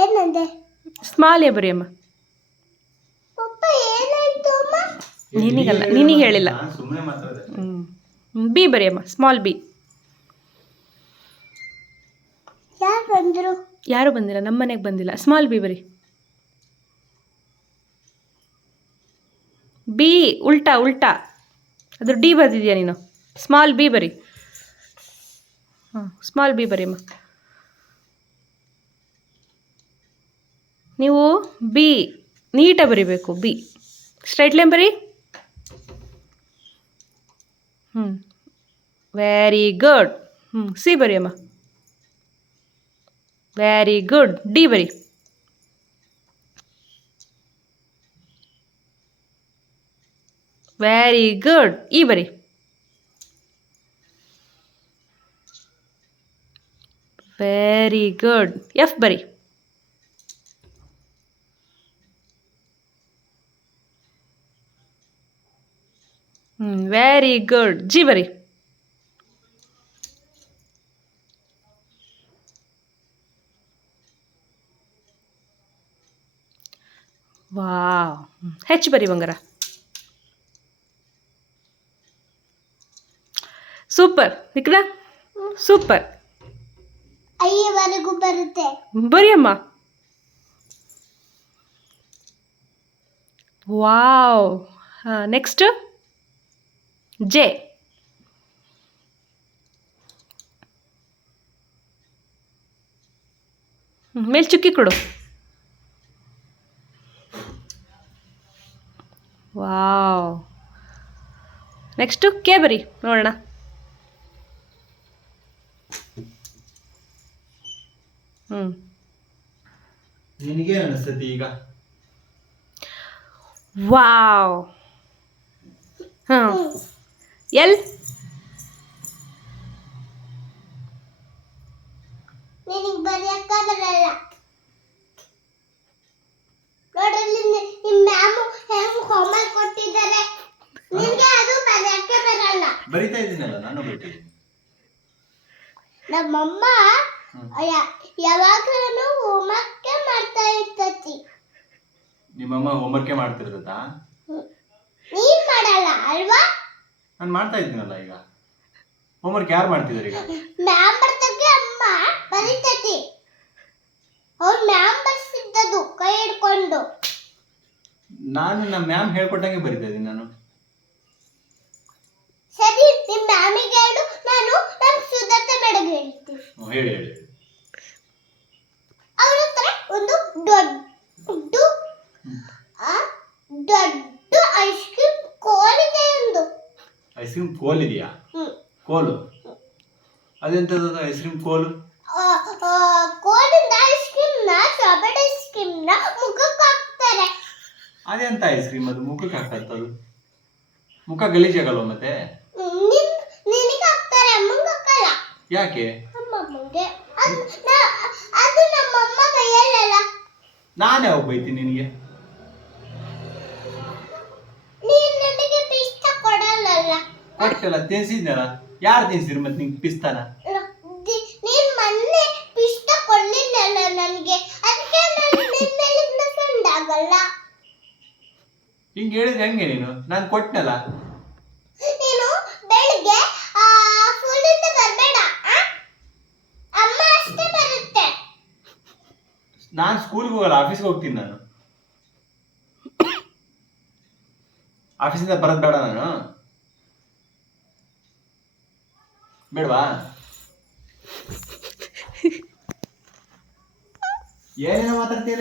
ಏನಂದೆ small A ಬರೆಯಮ್ಮ. ಪಪ್ಪ ಏನಾಯ್ತು ಅಮ್ಮ? ನಿನಗಲ್ಲ, ನಿನಗೆ ಹೇಳಿಲ್ಲ. ಬಿ ಬರೆಯಮ್ಮ, ಸ್ಮಾಲ್ ಬಿ. ಯಾರು ಬಂದ್ರು? ಯಾರು ಬಂದಿಲ್ಲ, ನಮ್ಮ ಮನೆಗೆ ಬಂದಿಲ್ಲ. ಸ್ಮಾಲ್ ಬಿ ಬರಿ. ಬಿ ಉಲ್ಟಾ ಉಲ್ಟಾ, ಅದು ಡಿ ಬರ್ದಿದ್ಯಾ ನೀನು. ಸ್ಮಾಲ್ ಬಿ ಬರಿ. ಹಾಂ, ಸ್ಮಾಲ್ ಬಿ ಬರಿಯಮ್ಮ. ನೀವು ಬಿ ನೀಟಾಗಿ ಬರಿಬೇಕು. B straight line very. Very ಗುಡ್. ಸಿ ಬರಿಯಮ್ಮ. Very good. ಡಿ ಬರಿ. Very good. ಇ ಬರಿ. Very good. ಎಫ್ ಬರಿ. Very good. ಜಿ ಬರಿ. ವಾವ್. ಹೆಚ್ ಬರಿ ಬಂಗಾರ. Super Nikhila, super. ಐವರೆಗೂ ಬರುತ್ತೆ. ಬರಿಯಮ್ಮ. ವಾವ್. Next J. ಮೇಲ್ ಚುಕ್ಕಿ ಕೊಡು. ವಾವ್. ನೆಕ್ಸ್ಟು ಕೆ ಬರಿ ನೋಡೋಣ. ನಿನಗೆ ಅನಿಸ್ತತಿ ಈಗ? ವಾವ್. ಹಾಂ, ಎಲ್. ನಿನಗೆ ಬರೆಯಕ್ಕಾಗಲ್ಲ. ನೋಡಲ್ಲಿ ನಿಮ್ಮ ಮ್ಯಾಮ್ ಹೆಂಗ್ ಹೋಮ್ವರ್ಕ್ ಕೊಟ್ಟಿದ್ದಾರೆ. ನಿನಗೆ ಅದು ಬರೆಯಕ್ಕೆ ಬರಲ್ಲ. ಬರಿತಾ ಇದ್ದೀನಲ್ಲ, ನಾನು ಬರಿತೀನಿ. ನಮ್ಮಮ್ಮ ಯಾವಾಗಲೂ ಹೋಮ್ವರ್ಕ್ ಮಾಡ್ತಾ ಇರ್ತತಿ. ನಿಮ್ಮಮ್ಮ ಹೋಮ್ವರ್ಕೇ ಮಾಡ್ತಿರ್ತತಾ? ನೀನ್ ಮಾಡಲ್ಲ ಅಲ್ವಾ? ನಾನು ಮಾಡ್ತಾ ಇದ್ದೀನಲ್ಲ ಈಗ. ಹೋಮ್ವರ್ಕ್ ಯಾರು ಮಾಡ್ತಿದ್ದಾರೆ ಈಗ? ಮ್ಯಾಮ್ ಬರ್ತಕ್ಕೆ ಅಮ್ಮ ಬರೀತತಿ. ಅವ್ರು ಮ್ಯಾಮ್ ಬರ್ಸಿದ್ದದು ಕೈ ಹಿಡ್ಕೊಂಡು. ನಾನು ನಮ್ಮ ಮ್ಯಾಮ್ ಹೇಳ್ಕೊಟ್ಟಂಗೆ ಬರಿತಾ ಇದ್ದೀನಿ ನಾನು. ಸರಿ, ನಿಮ್ಮ ಮ್ಯಾಮಿಗೆ ಹೇಳು, ನಾನು ನಮ್ಮ ಸುಧಾತೆ ಮೇಡಮ್ ಹೇಳ್ತೀನಿ. ಹೇಳಿ ಹೇಳಿ. ಅವ್ರ ಹತ್ರ ಒಂದು ದೊಡ್ಡ ಐಸ್ ಕ್ರೀಮ್ ಕೋಲ್ ಇದೆ. ಒಂದು ಐಸ್ ಕ್ರೀಮ್ ಕೋಲ್ ಇದೆಯಾ? ಕೋಲು ಅದೆಂತದ ಐಸ್ ಕ್ರೀಮ್ ಕೋಲು? ಕೋಲಿಂದ ಐಸ್ ಕ್ರೀಮ್ನ, ಸ್ಟ್ರಾಬೆರಿ ಐಸ್ ಕ್ರೀಮ್ನ ಮುಖಕ್ಕೆ ಹಾಕ್ತಾರೆ. ಅದೆಂತ ಐಸ್ ಕ್ರೀಮ್ ಅದು ಮುಖಕ್ಕೆ ಹಾಕತ್ತದು? ಮುಖ ಗಲೀಜಾಗಲ್ವ ಮತ್ತೆ? ನಿನಗೆ ಹಾಕ್ತಾರೆ, ಅಮ್ಮಂಗೆ ಹಾಕಲ್ಲ. ಯಾಕೆ? ಅಮ್ಮಮ್ಮಗೆ ಅದು ನಮ್ಮಮ್ಮ ಕೈಯಲ್ಲ. ನಾನೇ ಯಾವಾಗ ಬೈತೀನಿ ನಿನಗೆ? ನೀನ್ ನನಗೆ ಪಿಸ್ತಾ ಕೊಡಲ್ಲ. ಕೊಟ್ಟಲ್ಲ, ತಿನ್ಸಿದ್ನಲ್ಲ. ಯಾರು ತಿನ್ಸಿದ್ರು ಮತ್ತೆ ನಿಂಗೆ ಪಿಸ್ತಾನ? ನೀನ್ ಮೊನ್ನೆ ಪಿಸ್ತಾ ಕೊಡ್ಲಿಲ್ಲಲ್ಲ ನನಗೆ, ಅದಕ್ಕೆ ನಾನು ನಿನ್ನೆಲ್ಲಿಂದ ಫ್ರೆಂಡ್ ಆಗಲ್ಲ. ಹಿಂಗೆ ಹೇಳಿದ್ರೆ ಹೆಂಗೆ ನೀನು? ನಾನು ಕೊಟ್ಟನಲ್ಲ. ನೀನು ಬೆಳಿಗ್ಗೆ ಫುಲ್ಲಿಂದ ಬರಬೇಡ. ಅಮ್ಮ ಅಷ್ಟೇ ಬರುತ್ತೆ. ನಾನು ಸ್ಕೂಲ್ಗೆ ಹೋಗಲ್ಲ, ಆಫೀಸ್ಗೆ ಹೋಗ್ತೀನಿ ನಾನು. ಆಫೀಸಿಂದ ಬರೋದು ಬೇಡ ನಾನು? ಬೇಡವಾ? ಏನೇನೋ ಮಾತಾಡ್ತೀನಿ.